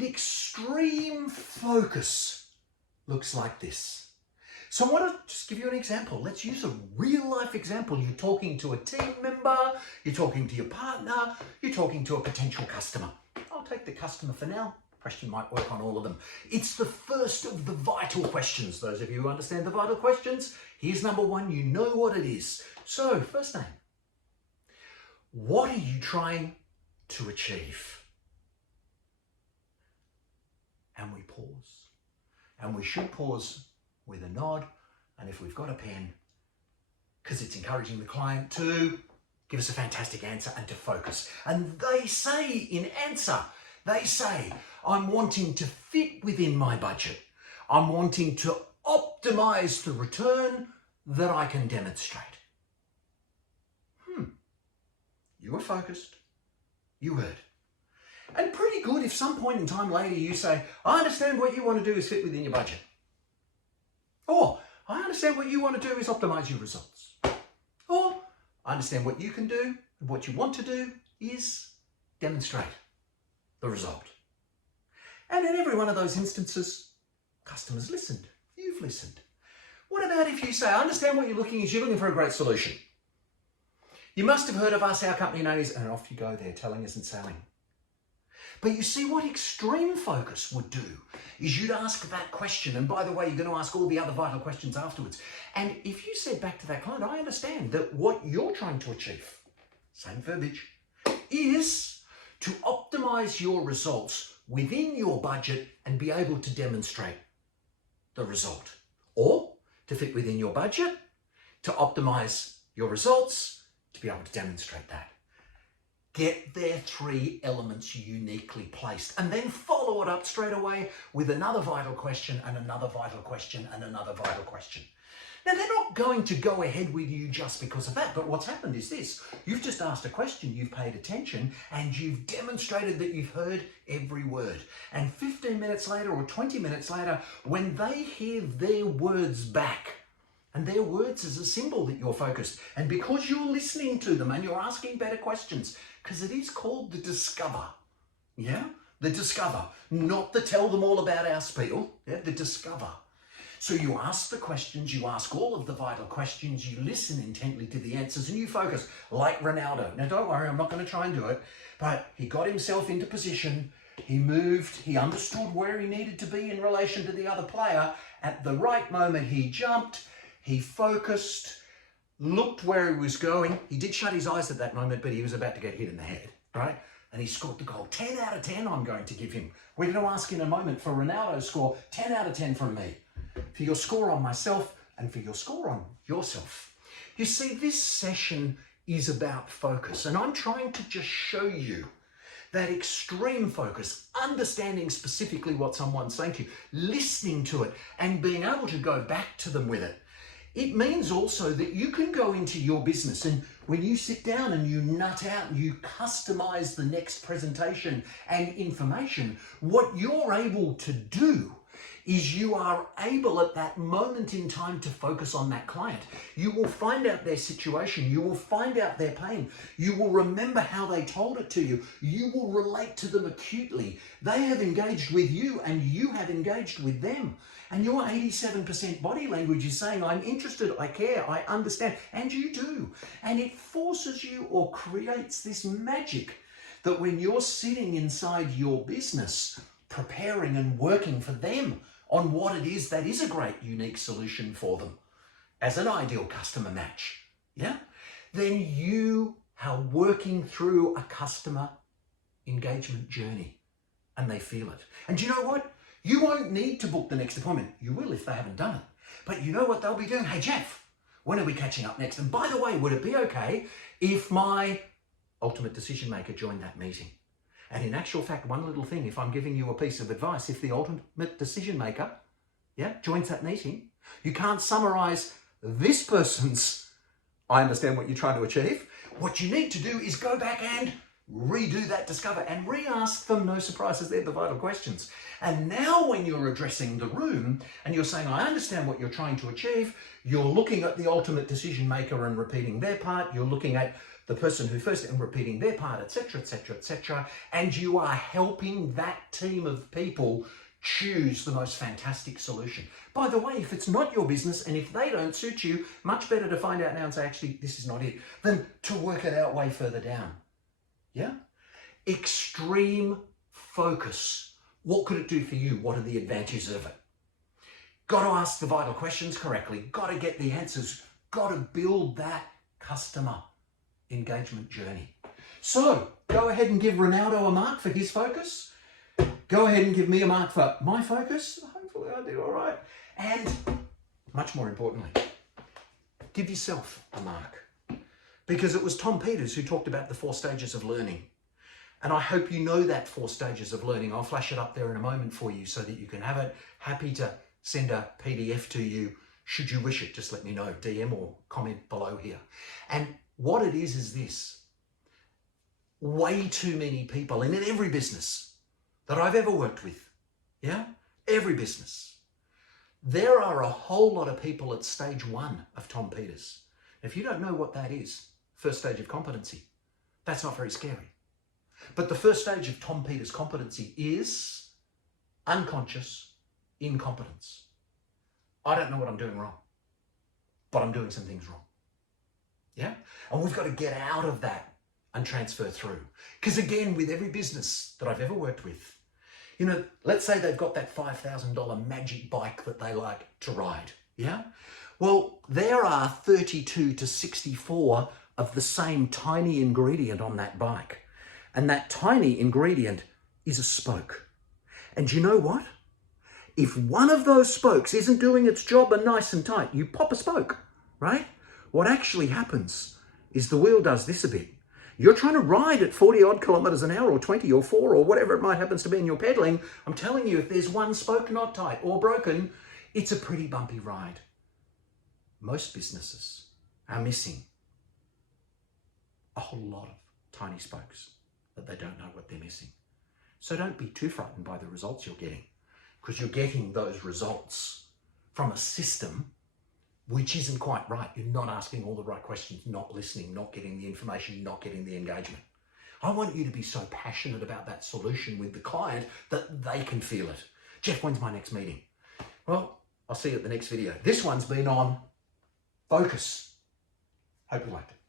And extreme focus looks like this. So I want to just give you an example. Let's use a real life example. You're talking to a team member, you're talking to your partner, you're talking to a potential customer. I'll take the customer for now. Question might work on all of them. It's the first of the vital questions. Those of you who understand the vital questions, here's number one. You know what it is. So, first name. What are you trying to achieve? And we pause. And we should pause with a nod, and if we've got a pen, because it's encouraging the client to give us a fantastic answer and to focus. And they say in answer, they say, I'm wanting to fit within my budget. I'm wanting to optimize the return that I can demonstrate. You were focused. You heard. And pretty good if some point in time later you say, I understand what you want to do is fit within your budget. Or, I understand what you want to do is optimize your results. Or, I understand what you can do and what you want to do is demonstrate the result. And in every one of those instances, customers listened. You've listened. What about if you say, I understand what you're looking for a great solution. You must have heard of us, our company name is, and off you go there, telling isn't selling. But you see what extreme focus would do is you'd ask that question. And by the way, you're going to ask all the other vital questions afterwards. And if you said back to that client, I understand that what you're trying to achieve, same verbiage, is to optimize your results within your budget and be able to demonstrate the result. Or to fit within your budget, to optimize your results, to be able to demonstrate that. Get their three elements uniquely placed and then follow it up straight away with another vital question and another vital question and another vital question. Now, they're not going to go ahead with you just because of that, but what's happened is this. You've just asked a question, you've paid attention, and you've demonstrated that you've heard every word. And 15 minutes later or 20 minutes later, when they hear their words back, and their words is a symbol that you're focused. And because you're listening to them and you're asking better questions, because it is called the discover. Yeah? The discover. Not the tell them all about our spiel. Yeah? The discover. So you ask the questions, you ask all of the vital questions, you listen intently to the answers, and you focus like Ronaldo. Now don't worry, I'm not going to try and do it, but he got himself into position, he moved, he understood where he needed to be in relation to the other player. At the right moment, he jumped, he focused, looked where he was going. He did shut his eyes at that moment, but he was about to get hit in the head, right? And he scored the goal. 10 out of 10 I'm going to give him. We're going to ask in a moment for Ronaldo's score, 10 out of 10 from me. For your score on myself and for your score on yourself. You see, this session is about focus, and I'm trying to just show you that extreme focus, understanding specifically what someone's saying to you, listening to it, and being able to go back to them with it. It means also that you can go into your business, and when you sit down and you nut out and you customize the next presentation and information, what you're able to do is you are able at that moment in time to focus on that client. You will find out their situation. You will find out their pain. You will remember how they told it to you. You will relate to them acutely. They have engaged with you and you have engaged with them. And your 87% body language is saying, I'm interested, I care, I understand, and you do. And it forces you or creates this magic that when you're sitting inside your business, preparing and working for them on what it is that is a great unique solution for them as an ideal customer match, yeah? Then you are working through a customer engagement journey and they feel it. And do you know what? You won't need to book the next appointment. You will if they haven't done it. But you know what they'll be doing? Hey, Jeff, when are we catching up next? And by the way, would it be okay if my ultimate decision maker joined that meeting? And in actual fact, one little thing, if I'm giving you a piece of advice, if the ultimate decision maker, yeah, joins that meeting, you can't summarize this person's, I understand what you're trying to achieve. What you need to do is go back and redo that discover and re-ask them, no surprises, they're the vital questions. And now when you're addressing the room and you're saying, I understand what you're trying to achieve, you're looking at the ultimate decision maker and repeating their part, you're looking at the person who first and repeating their part, etc., etc., etc., and you are helping that team of people choose the most fantastic solution. By the way, if it's not your business and if they don't suit you, much better to find out now and say, actually, this is not it, than to work it out way further down. Yeah? Extreme focus. What could it do for you? What are the advantages of it? Got to ask the vital questions correctly. Got to get the answers. Got to build that customer engagement journey. So go ahead and give Ronaldo a mark for his focus. Go ahead and give me a mark for my focus. Hopefully I did all right. And much more importantly, give yourself a mark. Because it was Tom Peters who talked about the 4 stages of learning. And I hope you know that 4 stages of learning. I'll flash it up there in a moment for you so that you can have it. Happy to send a PDF to you. Should you wish it, just let me know. DM or comment below here. And what it is this. Way too many people, and in every business that I've ever worked with, yeah, every business, there are a whole lot of people at stage 1 of Tom Peters. If you don't know what that is, first stage of competency, that's not very scary. But the first stage of Tom Peters competency is unconscious incompetence. I don't know what I'm doing wrong, but I'm doing some things wrong. Yeah? And we've got to get out of that and transfer through. Because again, with every business that I've ever worked with, you know, let's say they've got that $5,000 magic bike that they like to ride. Yeah? Well, there are 32 to 64 of the same tiny ingredient on that bike. And that tiny ingredient is a spoke. And you know what? If one of those spokes isn't doing its job and nice and tight, you pop a spoke, right? What actually happens is the wheel does this a bit. You're trying to ride at 40 odd kilometers an hour or 20 or 4 or whatever it might happens to be in your pedaling. I'm telling you, if there's one spoke not tight or broken, it's a pretty bumpy ride. Most businesses are missing a whole lot of tiny spokes that they don't know what they're missing. So don't be too frightened by the results you're getting, because you're getting those results from a system which isn't quite right. You're not asking all the right questions, not listening, not getting the information, not getting the engagement. I want you to be so passionate about that solution with the client that they can feel it. Jeff, when's my next meeting? Well, I'll see you at the next video. This one's been on focus. Hope you liked it.